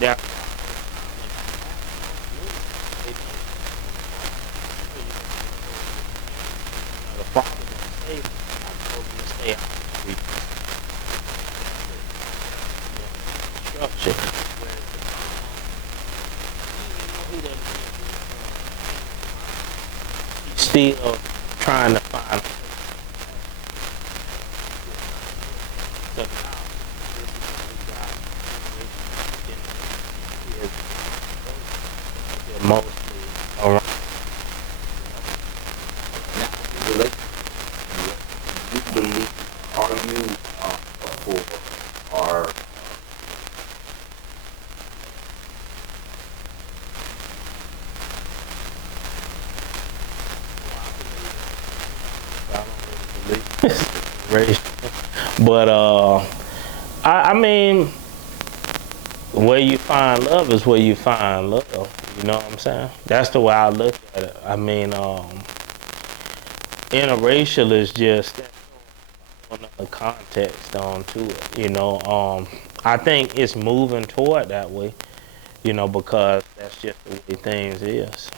Now, the father didn't say, I told him to stay out of the street. Structure. Whereas the mom, he doesn't he's still trying to find. So now, this is what we got. They're mostly around. You believe, are you for, or I don't really believe race. But I mean, where you find love is where you find love. You know what I'm saying? That's the way I look at it. I mean, interracial is just another context onto it. You know, I think it's moving toward that way. You know, because that's just the way things is.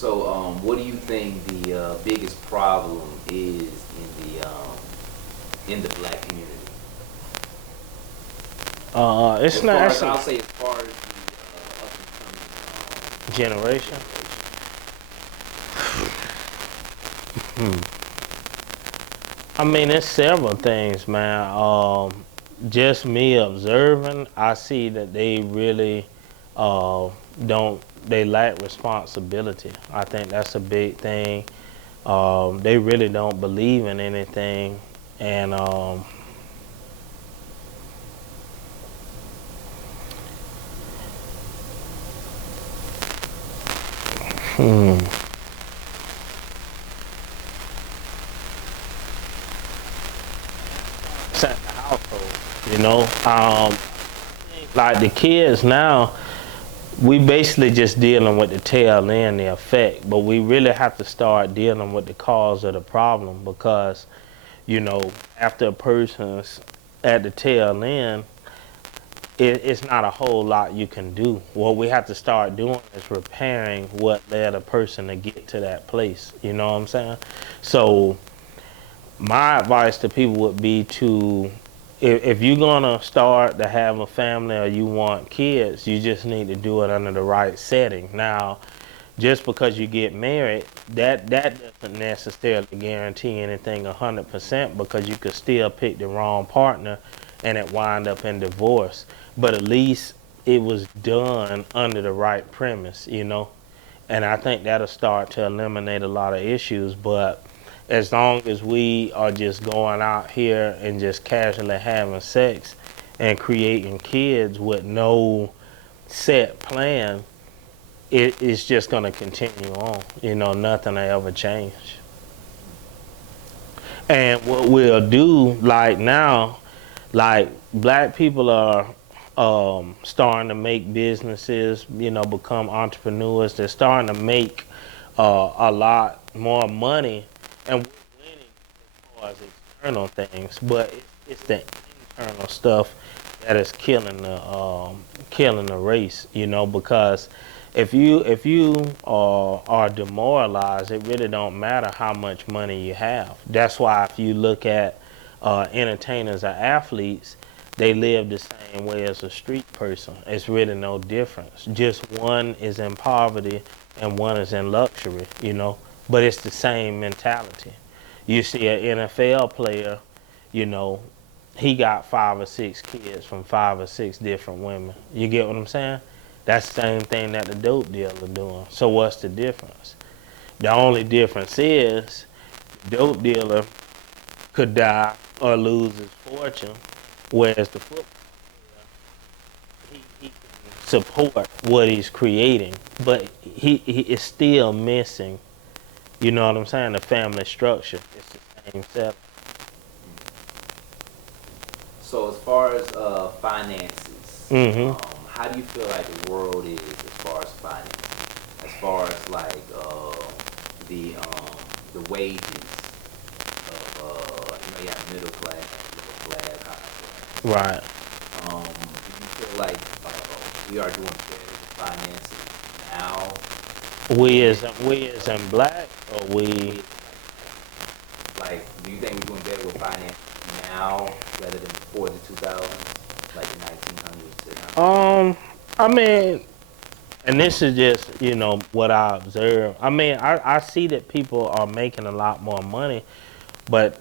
so? What do you think the biggest problem is in the black community? It's As not far as actually I'll say, as far as the up and coming generation. I mean, it's several things, man. Just me observing, I see that they really don't. They lack responsibility. I think that's a big thing. They really don't believe in anything, and it's at the household. You know, like the kids now, we basically just dealing with the tail end, the effect, but we really have to start dealing with the cause of the problem because, you know, after a person's at the tail end, it's not a whole lot you can do. What we have to start doing is repairing what led a person to get to that place. You know what I'm saying? So my advice to people would be to, if you're gonna start to have a family or you want kids, you just need to do it under the right setting. Now, just because you get married, that doesn't necessarily guarantee anything 100% because you could still pick the wrong partner and it wind up in divorce. But at least it was done under the right premise, you know. And I think that'll start to eliminate a lot of issues. But as long as we are just going out here and just casually having sex and creating kids with no set plan, it's just going to continue on. You know, nothing will ever change. And what we'll do, like now, like black people are starting to make businesses, you know, become entrepreneurs. They're starting to make a lot more money, and we're winning as far as external things, but it's the internal stuff that is killing the race, you know, because if you are demoralized, it really don't matter how much money you have. That's why if you look at entertainers or athletes, they live the same way as a street person. It's really no difference. Just one is in poverty and one is in luxury, you know. But it's the same mentality. You see an NFL player, you know, he got 5 or 6 kids from 5 or 6 different women. You get what I'm saying? That's the same thing that the dope dealer doing. So what's the difference? The only difference is the dope dealer could die or lose his fortune, whereas the football player, he can support what he's creating, but he is still missing, you know what I'm saying, the family structure. It's the same setup. So as far as finances, Mm-hmm. how do you feel like the world is as far as finance? As far as like the wages of you have middle class, high class. Right. Do you feel like we are doing better with finances now We than as in black, or we. we like? Do you think we're doing better with finances now rather than before the 2000s, like the 1900s to now? I mean, and this is just what I observe. I mean, I see that people are making a lot more money, but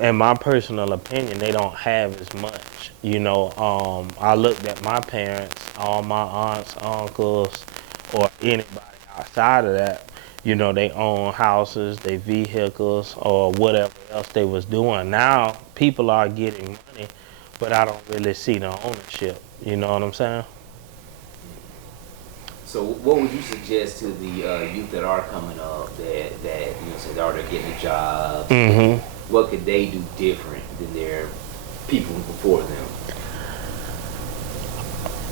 in my personal opinion, they don't have as much. I looked at my parents, all my aunts, uncles, or anybody outside of that. They own houses, they vehicles, or whatever else they was doing. Now, people are getting money, but I don't really see the ownership. You know what I'm saying? So, what would you suggest to the youth that are coming up that say they're getting a job? Hmm. What could they do different than their people before them?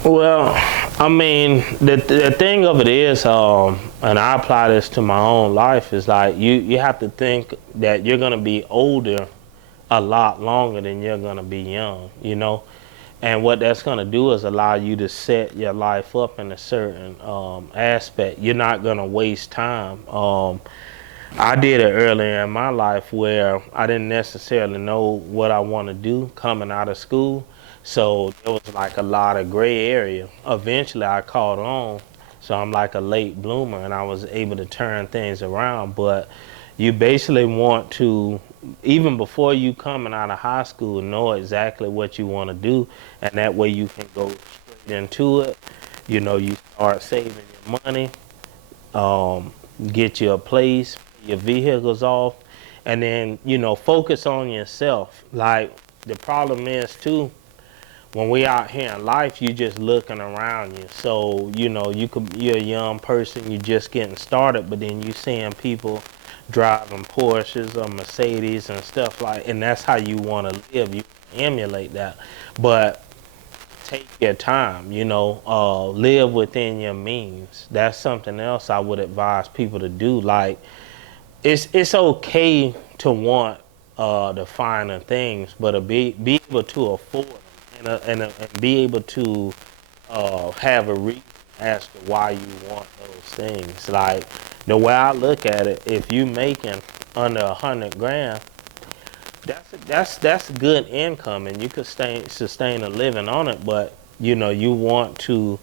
Well, I mean, the thing of it is, and I apply this to my own life, is like you have to think that you're gonna be older a lot longer than you're gonna be young, and what that's gonna do is allow you to set your life up in a certain aspect. You're not gonna waste time. I did it earlier in my life where I didn't necessarily know what I want to do coming out of school. So there was like a lot of gray area. Eventually I caught on. So I'm like a late bloomer and I was able to turn things around. But you basically want to, even before you coming out of high school, know exactly what you want to do. And that way you can go straight into it. You start saving your money, um, get you a place, your vehicles off, and then focus on yourself. Like the problem is too, when we out here in life, you just looking around you. So you're a young person, you just getting started, but then you seeing people driving Porsches or Mercedes and stuff and that's how you want to live. You emulate that, but take your time, live within your means. That's something else I would advise people to do. Like it's okay to want the finer things, but to be able to afford them, and be able to have a reason as to why you want those things. Like the way I look at it, if you making under 100 grand, that's good income, and you could sustain a living on it. But you want to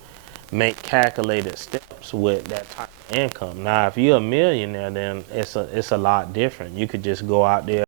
make calculated steps with that type of income. Now, if you're a millionaire, then it's a lot different. You could just go out there